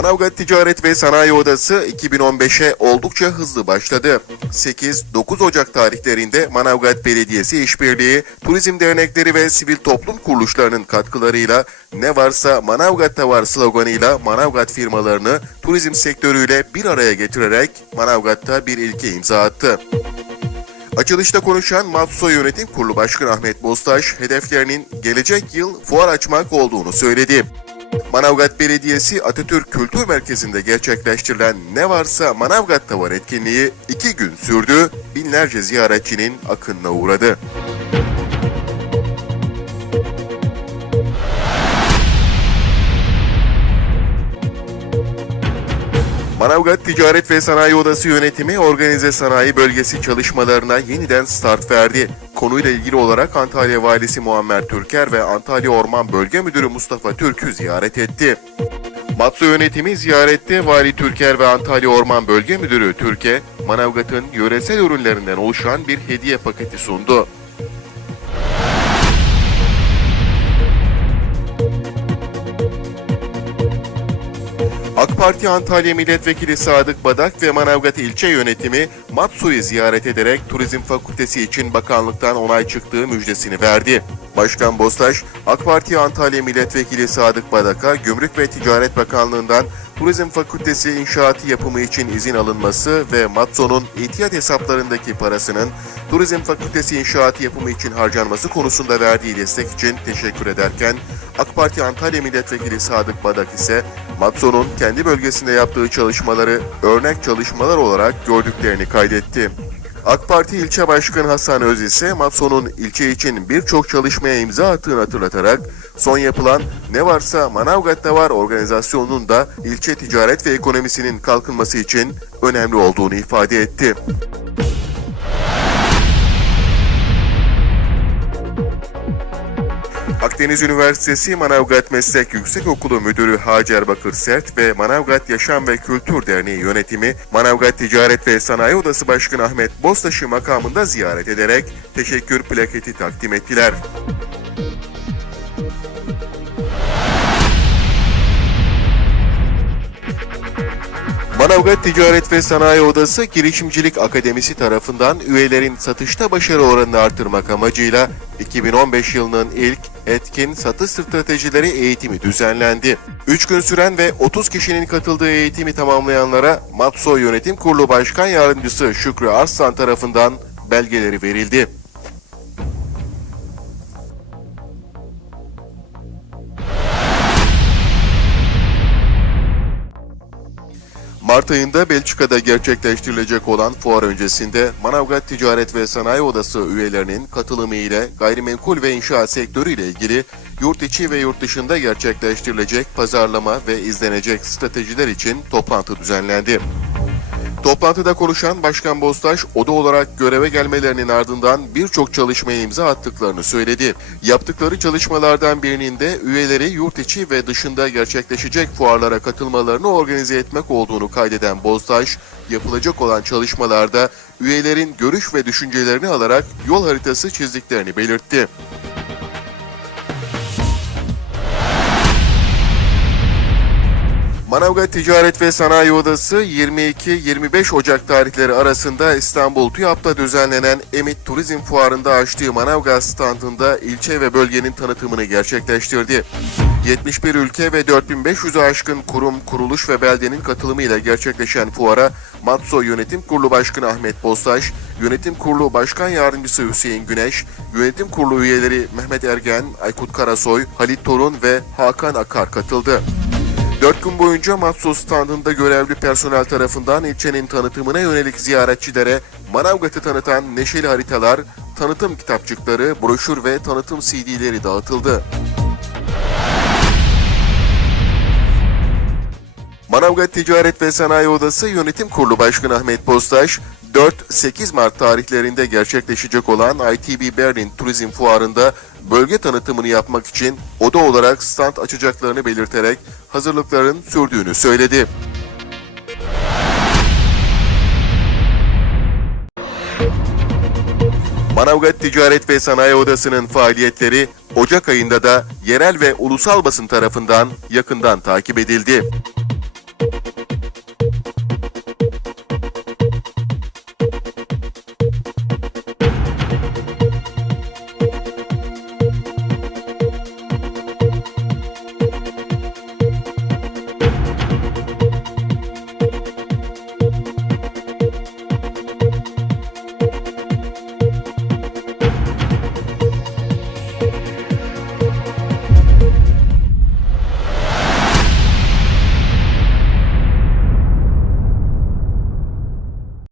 Manavgat Ticaret ve Sanayi Odası 2015'e oldukça hızlı başladı. 8-9 Ocak tarihlerinde Manavgat Belediyesi İşbirliği, turizm dernekleri ve sivil toplum kuruluşlarının katkılarıyla ne varsa Manavgat'ta var sloganıyla Manavgat firmalarını turizm sektörüyle bir araya getirerek Manavgat'ta bir ilke imza attı. Açılışta konuşan Matso Yönetim Kurulu Başkanı Ahmet Bostaş, hedeflerinin gelecek yıl fuar açmak olduğunu söyledi. Manavgat Belediyesi Atatürk Kültür Merkezi'nde gerçekleştirilen Ne Varsa Manavgat'ta Var etkinliği iki gün sürdü, binlerce ziyaretçinin akınına uğradı. Manavgat Ticaret ve Sanayi Odası yönetimi organize sanayi bölgesi çalışmalarına yeniden start verdi. Konuyla ilgili olarak Antalya Valisi Muammer Türker ve Antalya Orman Bölge Müdürü Mustafa Türk'ü ziyaret etti. Matsu yönetimi ziyarette Vali Türker ve Antalya Orman Bölge Müdürü Türke, Manavgat'ın yöresel ürünlerinden oluşan bir hediye paketi sundu. Parti Antalya Milletvekili Sadık Badak ve Manavgat İlçe Yönetimi Matsu'yu ziyaret ederek Turizm Fakültesi için bakanlıktan onay çıktığı müjdesini verdi. Başkan Bostaş, AK Parti Antalya Milletvekili Sadık Badak'a Gümrük ve Ticaret Bakanlığı'ndan Turizm Fakültesi inşaatı yapımı için izin alınması ve Matso'nun ihtiyat hesaplarındaki parasının Turizm Fakültesi inşaatı yapımı için harcanması konusunda verdiği destek için teşekkür ederken AK Parti Antalya Milletvekili Sadık Badak ise Matso'nun kendi bölgesinde yaptığı çalışmaları örnek çalışmalar olarak gördüklerini kaydetti. AK Parti İlçe Başkanı Hasan Öz ise Matso'nun ilçe için birçok çalışmaya imza attığını hatırlatarak son yapılan Ne Varsa Manavgat'ta Var organizasyonunun da ilçe ticaret ve ekonomisinin kalkınması için önemli olduğunu ifade etti. Akdeniz Üniversitesi Manavgat Meslek Yüksekokulu Müdürü Hacer Bakır Sert ve Manavgat Yaşam ve Kültür Derneği yönetimi Manavgat Ticaret ve Sanayi Odası Başkanı Ahmet Bostaş'ı makamında ziyaret ederek teşekkür plaketi takdim ettiler. Manavgat Ticaret ve Sanayi Odası Girişimcilik Akademisi tarafından üyelerin satışta başarı oranını artırmak amacıyla 2015 yılının ilk etkin satış stratejileri eğitimi düzenlendi. 3 gün süren ve 30 kişinin katıldığı eğitimi tamamlayanlara Matso Yönetim Kurulu Başkan Yardımcısı Şükrü Arslan tarafından belgeleri verildi. Mart ayında Belçika'da gerçekleştirilecek olan fuar öncesinde Manavgat Ticaret ve Sanayi Odası üyelerinin katılımı ile gayrimenkul ve inşaat sektörü ile ilgili yurt içi ve yurt dışında gerçekleştirilecek pazarlama ve izlenecek stratejiler için toplantı düzenlendi. Toplantıda konuşan Başkan Bostaş, oda olarak göreve gelmelerinin ardından birçok çalışmaya imza attıklarını söyledi. Yaptıkları çalışmalardan birinin de üyeleri yurt içi ve dışında gerçekleşecek fuarlara katılmalarını organize etmek olduğunu kaydeden Bostaş, yapılacak olan çalışmalarda üyelerin görüş ve düşüncelerini alarak yol haritası çizdiklerini belirtti. Manavgat Ticaret ve Sanayi Odası 22-25 Ocak tarihleri arasında İstanbul TÜYAP'ta düzenlenen Emit Turizm Fuarı'nda açtığı Manavgat standında ilçe ve bölgenin tanıtımını gerçekleştirdi. 71 ülke ve 4500'ü aşkın kurum, kuruluş ve beldenin katılımıyla gerçekleşen fuara Matso Yönetim Kurulu Başkanı Ahmet Bostaş, Yönetim Kurulu Başkan Yardımcısı Hüseyin Güneş, Yönetim Kurulu üyeleri Mehmet Ergen, Aykut Karasoy, Halit Torun ve Hakan Akar katıldı. Dört gün boyunca Matso standında görevli personel tarafından ilçenin tanıtımına yönelik ziyaretçilere Manavgat'ı tanıtan neşeli haritalar, tanıtım kitapçıkları, broşür ve tanıtım CD'leri dağıtıldı. Manavgat Ticaret ve Sanayi Odası Yönetim Kurulu Başkanı Ahmet Postaş, 4-8 Mart tarihlerinde gerçekleşecek olan ITB Berlin Turizm Fuarı'nda bölge tanıtımını yapmak için oda olarak stand açacaklarını belirterek hazırlıkların sürdüğünü söyledi. Manavgat Ticaret ve Sanayi Odası'nın faaliyetleri Ocak ayında da yerel ve ulusal basın tarafından yakından takip edildi.